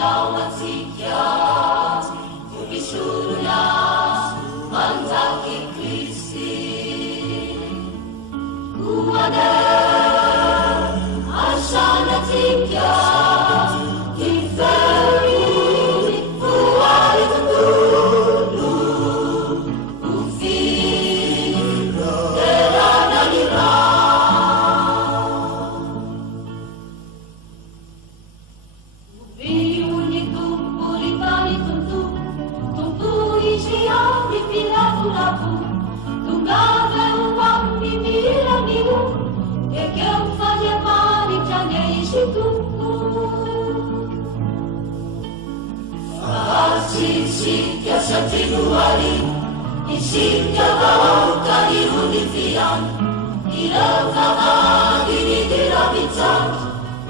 lawatsika episorona manjaky Kristy oane asanatsika iferi voary tontolo ofiderana ny viuni tumpuli tani tuntu tuntu isi ami pilavu-lavu tungave uammi milamiu e che un faglia mani gianne isi tuntu Fatsitsi kiasa Januari isinya bauka di unifian ilavaga diri dirabitsan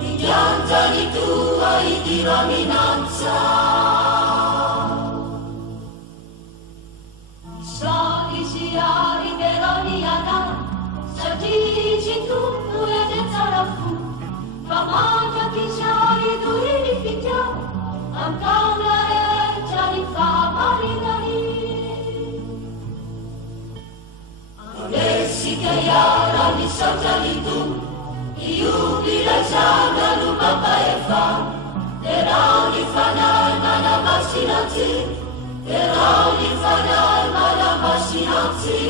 Dijantan itu ay diraminansa Sa isiari deroniana Sa dijitu nuede tarafu Pamaja kisari durini fitya Angkau lare cari kamarigani Alesi kaya di sajalitu Iubile sana lumapa eva Terali fanal malabasinati Terali fanal malabasinati